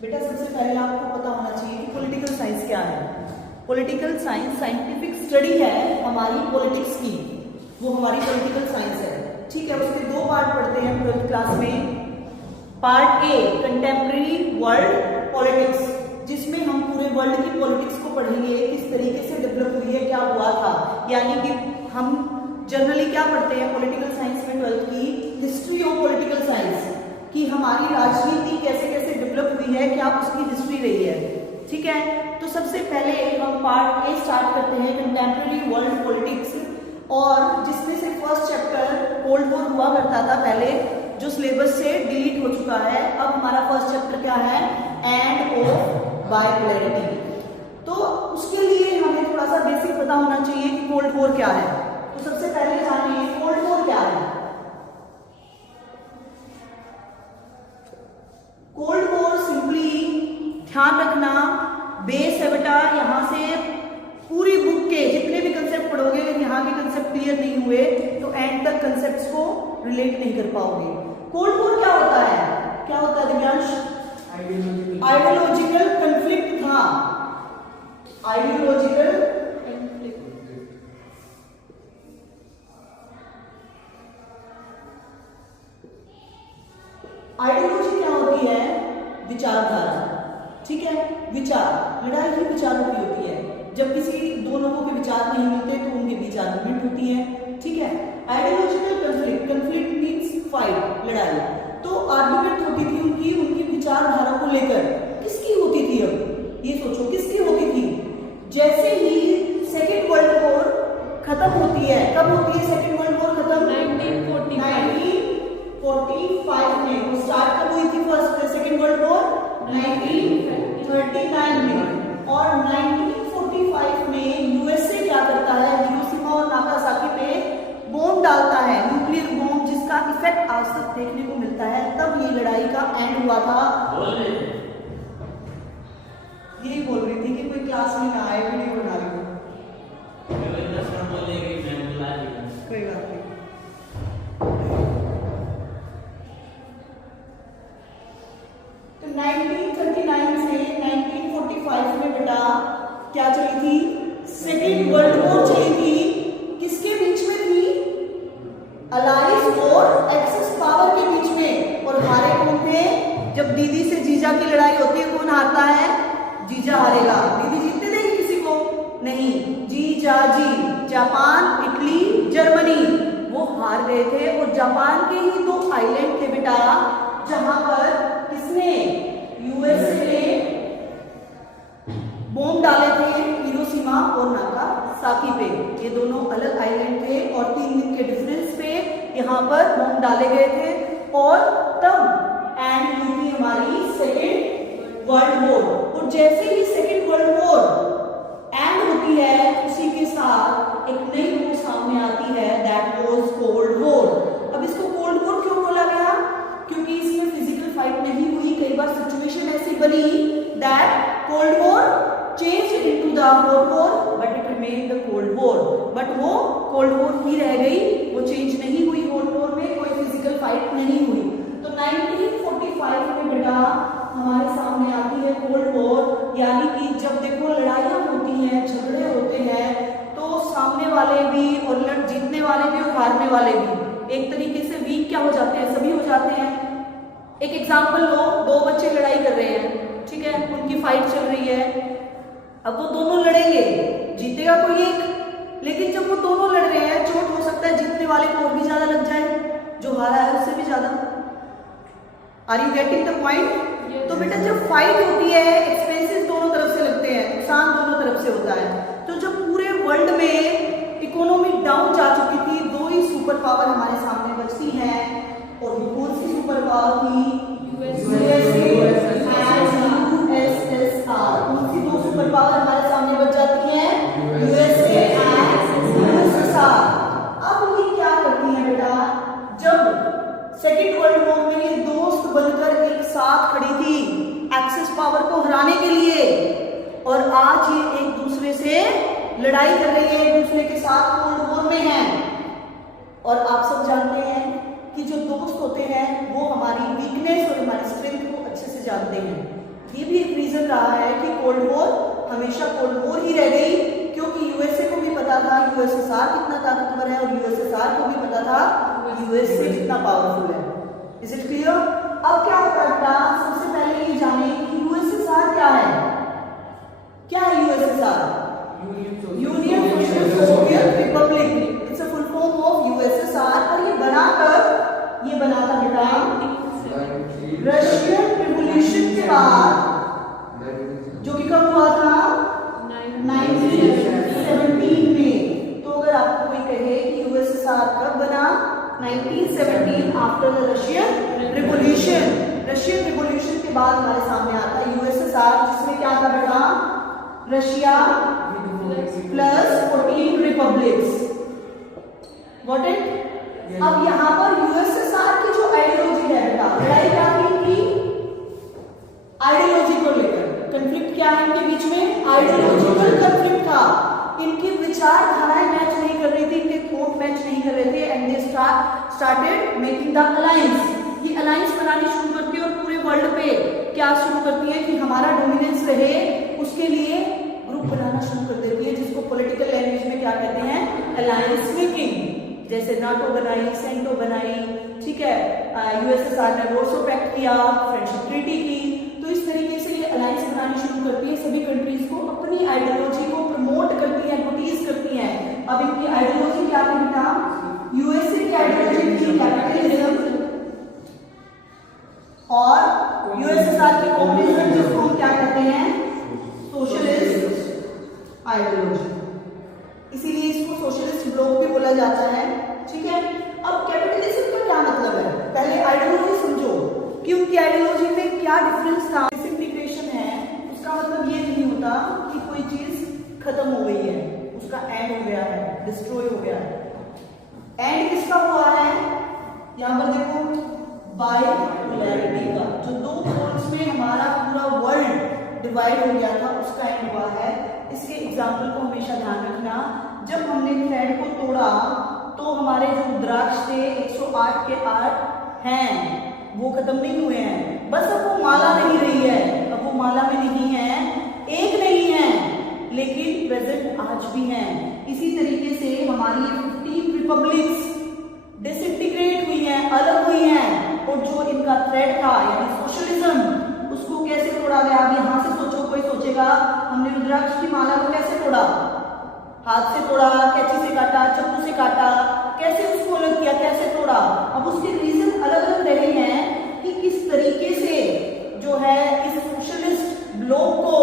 बेटा सबसे पहले आपको पता होना चाहिए कि पॉलिटिकल साइंस क्या है। पॉलिटिकल साइंस साइंटिफिक स्टडी है हमारी पॉलिटिक्स की, वो हमारी पॉलिटिकल साइंस है। ठीक है, उसके दो पार्ट पढ़ते हैं 12th क्लास में। Part A contemporary world politics, जिसमें हम पूरे वर्ल्ड की पॉलिटिक्स को पढ़ेंगे, किस तरीके से डेवलप हुई है, क्या हुआ था। यानी कि हम जनरली क्या पढ़ते हैं पॉलिटिकल साइंस में 12th की हिस्ट्री ऑफ पॉलिटिकल साइंस, कि हमारी राजनीति कैसे कैसे डेवलप हुई है, क्या उसकी हिस्ट्री रही है। ठीक है, तो सबसे पहले हम पार्ट ए स्टार्ट करते हैं कंटेम्प्रेरी वर्ल्ड पॉलिटिक्स, और जिसमें से फर्स्ट चैप्टर कोल्ड वॉर हुआ करता था पहले, जो सिलेबस से डिलीट हो चुका है। अब हमारा फर्स्ट चैप्टर क्या है, एंड ऑफ बाइपोलैरिटी। तो उसके लिए हमें थोड़ा सा बेसिक पता होना चाहिए कि कोल्ड वॉर क्या है। तो सबसे पहले जानिए कोल्ड वॉर क्या है। कोल्ड वॉर सिंपली ध्यान रखना, बेस है बेटा, यहां से पूरी बुक के जितने भी कंसेप्ट पढ़ोगे, अगर यहाँ के कंसेप्ट क्लियर नहीं हुए तो एंड तक कंसेप्ट्स को रिलेट नहीं कर पाओगे। कोल्ड वॉर क्या होता है, क्या होता है दिव्यांश? आइडियोलॉजिकल कंफ्लिक्ट था। आइडियोलॉजिकल आइडियोलॉजी क्या होती है? विचारधारा। ठीक है, विचार, लड़ाई ही विचारों की होती है। जब किसी दो लोगों के विचार नहीं मिलते तो उनके बीच आर्गुमेंट होती है। ठीक है, ideological conflict, conflict means fight, लड़ाई। तो आर्गुमेंट होती थी उनकी विचारधारा को लेकर। किसकी होती थी? अब ये सोचो किसकी होती थी? जैसे ही सेकेंड वर्ल्ड वॉर खत्म होती है, कब होती है सेकेंड वर्ल्ड वॉर खत्म? 1945 में। वो स्टार्ट कब हुई थी फर्स्ट सेकेंड वर्ल्ड वॉर? 1939 में। और 1945 में यूएसए क्या करता है, हिरोशिमा और नागासाकी पे बॉम्ब डालता है, न्यूक्लियर बॉम्ब, जिसका इफेक्ट आज तक देखने को मिलता है। तब ये लड़ाई का एंड हुआ था। यही बोल रही थी कि कोई क्लास में ना आए, वीडियो बना रही हूँ। कोई बात नहीं। तो 1939 से 1945 में बेटा क्या चली थी? सेकेंड वर्ल्ड वॉर चली थी। किसके बीच में थी? अलाइज और एक्सिस पावर के बीच में। और हारे कौन थे? जब दीदी से जीजा की लड़ाई होती है, कौन हारता है? जीजा हारेगा। दीदी जीतने देगी किसी को? नहीं, जीजा जी। जापान, इटली, जर्मनी, वो हार गए थे। और जापान के ही दो आइलैंड थे बेटा, जहां पर किसने? यूएसए ने बॉम्ब डाले थे, हिरोशिमा और नागासाकी पे। ये दोनों अलग आइलैंड थे और 3 दिन के डिफरेंस पे यहाँ पर बॉम्ब डाले गए थे। और तब एंड हुई थी हमारी सेकेंड वर्ल्ड वॉर। और जैसे ही सेकेंड वर्ल्ड वॉर एंड होती है, उसी के साथ एक नई वॉर सामने आती है, दैट वाज कोल्ड वॉर। अब इसको कोल्ड वॉर क्यों बोला गया? क्योंकि इसमें फिजिकल फाइट नहीं हुई। कई बार सिचुएशन ऐसी बनी that cold war change into the hot war, but it remain the cold war. But वो कोल्ड वॉर ही रह गई, वो चेंज नहीं हुई। हॉट वॉर में कोई फिजिकल फाइट नहीं हुई। तो 1945 में बेटा हमारे सामने आती है कोल्ड वॉर। यानी कि जब देखो लड़ाइयाँ होती हैं, झगड़े होते हैं, तो सामने वाले भी और जीतने वाले भी और हारने वाले भी एक तरीके से वीक क्या हो जाते हैं? सभी हो जाते हैं। एक एग्जांपल लो, दो बच्चे लड़ाई कर रहे हैं, ठीक है, उनकी फाइट चल रही है। अब वो दोनों लड़ेंगे, जीतेगा कोई एक। लेकिन जब वो दोनों लड़ रहे हैं, चोट हो सकता है जीतने वाले को और भी ज्यादा लग जाए, जो हारा है उससे भी ज्यादा। Are you getting the point? तो बेटा जब फाइट होती है, एक्सपेंसेस दोनों तरफ से लगते हैं, नुकसान दोनों तरफ से होता है। तो जब पूरे वर्ल्ड में इकोनॉमी डाउन जा चुकी थी, दो ही सुपर पावर हमारे सामने बचती हैं। और वो कौन सी सुपर पावर थी? USA and USSR. कौन सी दो सुपर पावर हमारे सामने बच जाती हैं? USA and USSR. अब ये क्या करती है बेटा? जब सेकेंड वर्ल्ड वॉर में ये दोस्त बनकर एक साथ खड़ी थी एक्सिस पावर को हराने के लिए, और आज ये एक दूसरे से लड़ाई कर रही है, एक दूसरे के साथ कोल्ड वॉर में है। और आप सब जानते हैं कि जो दोस्त होते हैं वो हमारी वीकनेस और हमारी स्ट्रेंथ को अच्छे से जानते हैं। ये भी एक रीजन रहा है कि कोल्ड वॉर हमेशा कोल्ड वॉर ही रह गई, क्योंकि यूएसए को भी पता था यूएसएसआर कितना ताकतवर है और यूएसएसआर को भी पता था यूएसए कितना पावरफुल है। Is it clear? अब क्या करता, सबसे पहले ये जाने कि यूएसएसआर क्या है। क्या है USSR? Union socialist Soviet Republic. It's a full form of USSR. और ये बना था बेटा रशियन रिवॉल्यूशन के बाद, जो कि कब हुआ था? 1917 में। तो अगर आपको कोई कहे कि यूएसएसआर कब बना? 1917 after the Russian revolution. Russian revolution के बाद हमारे सामने आता है यूएसएसआर, जिसमें क्या था बेटा? Russia plus 14 republics. Got it? अब यहां पर यूएसएसआर की जो आइडियोलॉजी है बेटा, लड़ाई क्या थी? आइडियोलॉजी को लेकर कंफ्लिक्ट क्या है इनके बीच में? आइडियोलॉजिकल कंफ्लिक्ट था। इनकी विचारधाराएं मैच नहीं कर रही थी, इनके थॉट मैच नहीं कर रहे थे, and they started making the alliance. ये अलायंस बनानी शुरू करती है और पूरे वर्ल्ड पे क्या शुरू करती है कि हमारा डोमिनेंस रहे, उसके लिए ग्रुप बनाना शुरू कर देती है, जिसको पॉलिटिकल लैंग्वेज में क्या कहते हैं? Alliance making. जैसे नाटो बनाई, सेंटो बनाई, ठीक है, यूएसएसआर ने वॉर्सो पैक्ट किया, फ्रेंडशिप ट्रीटी की। तो इस तरीके से ये अलायंस बनानी शुरू करती है, सभी कंट्रीज को अपनी आइडियोलॉजी को प्रमोट करती है, एडवर्टाइज करती हैं। अब इनकी आइडियोलॉजी क्या थी बेटा? यूएसए की आइडियोलॉजी थी कैपिटलिज्म, और यूएसएसआर की कम्युनिज्म, जिसको हम क्या कहते हैं? Socialist ideology. इसीलिए इसको सोशलिस्ट ब्लॉक भी बोला जाता है, ठीक है। अब कैपिटलिज्म का क्या मतलब है? पहले आइडियोलॉजी समझो कि उनकी आइडियोलॉजी में क्या डिफरेंस था। डिसइंटीग्रेशन है, उसका मतलब ये नहीं होता कि कोई चीज खत्म हो गई है, उसका एंड हो गया है, डिस्ट्रॉय हो गया है। एंड किसका हुआ है? यहां पर देखो, बाइपोलैरिटी का, जो दो पोल्स में हमारा पूरा वर्ल्ड डिवाइड हो गया था, उसका एंड हुआ है। इसके एग्जाम्पल को हमेशा ध्यान रखना। जब हमने थ्रेड को तोड़ा तो हमारे जो रुद्राक्ष थे 108 के 8 हैं, वो खत्म नहीं हुए हैं, बस अब वो माला नहीं रही है, अब वो माला में नहीं है, एक नहीं है, लेकिन प्रेजेंट आज भी हैं। इसी तरीके से हमारी 15 रिपब्लिक्स डिसइंटीग्रेट हुई हैं, अलग हुई हैं, और जो इनका थ्रेड था यानी सोशलिज्म, उसको कैसे तोड़ा गया? अब यहां से सोचो, कोई सोचेगा हमने रुद्राक्ष की माला को कैसे तोड़ा? हाथ से तोड़ा, कैंची से काटा, चाकू से काटा, कैसे उसको अलग किया, कैसे तोड़ा? अब उसके रीजन अलग अलग रहे हैं कि किस तरीके से जो है इस सोशलिस्ट ब्लॉक को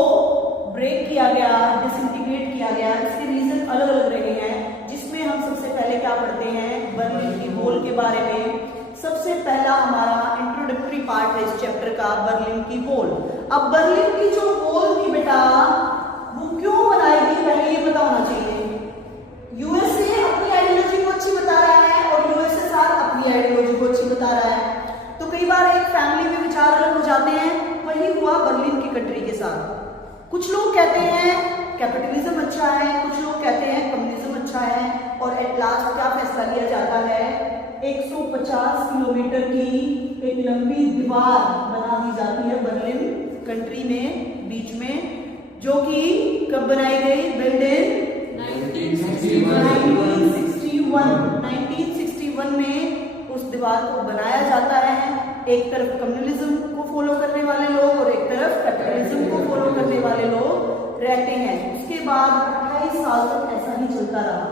ब्रेक किया गया, डिसइंटीग्रेट किया गया। इसके रीजन अलग अलग रहे हैं, जिसमें हम सबसे पहले क्या पढ़ते हैं? बर्लिन की वॉल के बारे में। सबसे पहला हमारा इंट्रोडक्टरी पार्ट है इस चैप्टर का, बर्लिन की वॉल। अब बर्लिन की जो वॉल थी बेटा, वो क्यों बनाई गई, पहले ये पता होना चाहिए। यूएसए अपनी आइडियोलॉजी को अच्छी बता रहा है और यूएसएसआर अपनी आइडियोलॉजी को अच्छी बता रहा है, तो कई बार एक फैमिली में विचार अलग हो जाते हैं। वही हुआ बर्लिन की कंट्री के साथ। कुछ लोग कहते हैं कैपिटलिज्म अच्छा है, कुछ लोग कहते हैं कम्युनिज्म अच्छा है, और एट लास्ट क्या फैसला लिया जाता है? 150 किलोमीटर की एक लंबी दीवार बना दी जाती है बर्लिन कंट्री में, बीच में, जो कि कब बनाई गई? बिल्ड इन 1961 में उस दीवार को बनाया जाता है। एक तरफ कम्युनिज्म को फॉलो करने वाले लोग और एक तरफ कैपिटलिज्म को फॉलो करने वाले लोग रहते हैं। उसके बाद 28 साल तक ऐसा ही चलता रहा,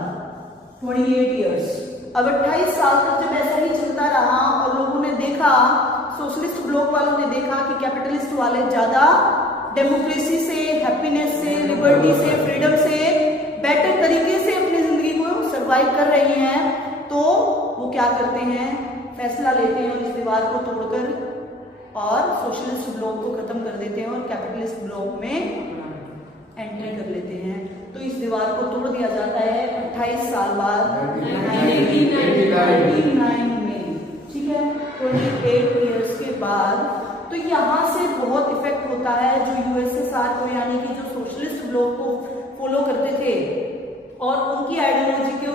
28 इयर्स। अब 28 साल तक जब ऐसा ही चलता रहा और लोगों ने देखा, सोशलिस्ट ब्लॉक वालों ने देखा कि कैपिटलिस्ट वाले ज्यादा डेमोक्रेसी से, हैप्पीनेस से, लिबर्टी से, फ्रीडम से बेटर तरीके से अपनी जिंदगी को सरवाइव कर रही हैं, तो वो क्या करते हैं? फैसला लेते हैं और इस दीवार को तोड़कर और सोशलिस्ट ब्लॉक को खत्म कर देते हैं और कैपिटलिस्ट ब्लॉक में एंट्री कर लेते हैं। तो इस दीवार को तोड़ दिया जाता है 28 साल बाद 1999 में, ठीक है, 28 इयर्स के बाद। तो यहाँ से बहुत इफेक्ट होता है जो यूएसएसआर को, यानी कि जो सोशलिस्ट ब्लॉक को फॉलो करते थे और उनकी आइडियोलॉजी के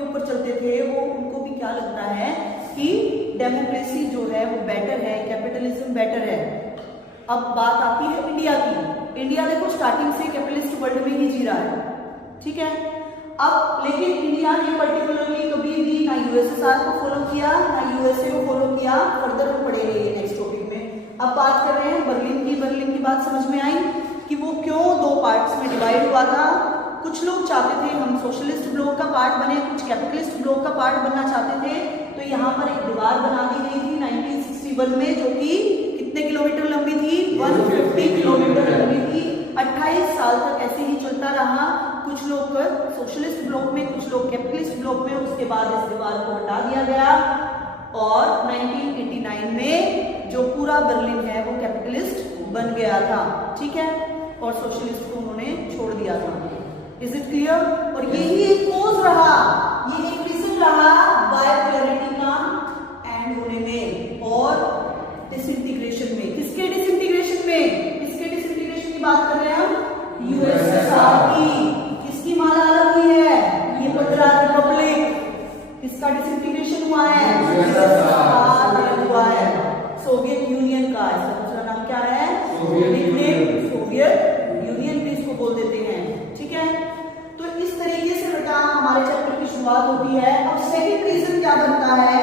ऊपर चलते थे, वो उनको भी क्या लगता है कि डेमोक्रेसी जो है वो बेटर है, कैपिटलिज्म बेटर है। अब बात आती है इंडिया की। इंडिया देखो स्टार्टिंग से कैपिटलिस्ट वर्ल्ड में ही जी रहा है, ठीक है। अब लेकिन इंडिया ने पर्टिकुलरली कभी भी ना यूएसएसआर को फॉलो किया ना यूएसए को फॉलो किया। फर्दर हम पढ़ेंगे ये नेक्स्ट टॉपिक में। अब बात कर रहे हैं बर्लिन की। बर्लिन की बात समझ में आई कि वो क्यों दो पार्ट्स में डिवाइड हुआ था। कुछ लोग चाहते थे हम सोशलिस्ट ब्लॉक का पार्ट बने, कुछ कैपिटलिस्ट ब्लॉक का पार्ट बनना चाहते थे। तो यहाँ पर एक दीवार बना दी गई थी 1961 में, जो कि कितने किलोमीटर लंबी थी? 150 किलोमीटर लंबी थी। 28 साल तक ऐसे ही चलता रहा। कुछ लोग सोशलिस्ट ब्लॉक में, कुछ लोग कैपिटलिस्ट ब्लॉक में। उसके बाद इस दीवार को हटा दिया गया और 1989 में जो पूरा बर्लिन है वो कैपिटलिस्ट बन गया था, ठीक है। और सोशलिस्ट को उन्होंने छोड़ दिया था। Is it clear? और यही एक कॉज रहा, ये एक रीजन रहा बायपोलैरिटी का एंड होने में और डिसइंटीग्रेशन में। किसके डिसइंटीग्रेशन में? किसके डिसइंटीग्रेशन की बात कर रहे हैं हम? यूएसएसआर की। किसकी माला अलग हुई है? ये गुजरात रिपब्लिक। किसका डिसइंटीग्रेशन हुआ है? यूएसएसआर अलग हुआ है। सोवियत यूनियन का। इसका दूसरा नाम क्या है? सोवियत यूनियन भी इसको बोल देते हैं, ठीक है। तो इस तरीके से बेटा हमारे चैप्टर की शुरुआत होती है। अब सेकंड रीजन क्या बनता है?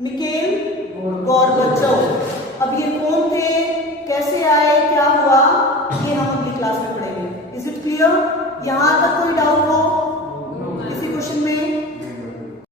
Michelle Gorbachev.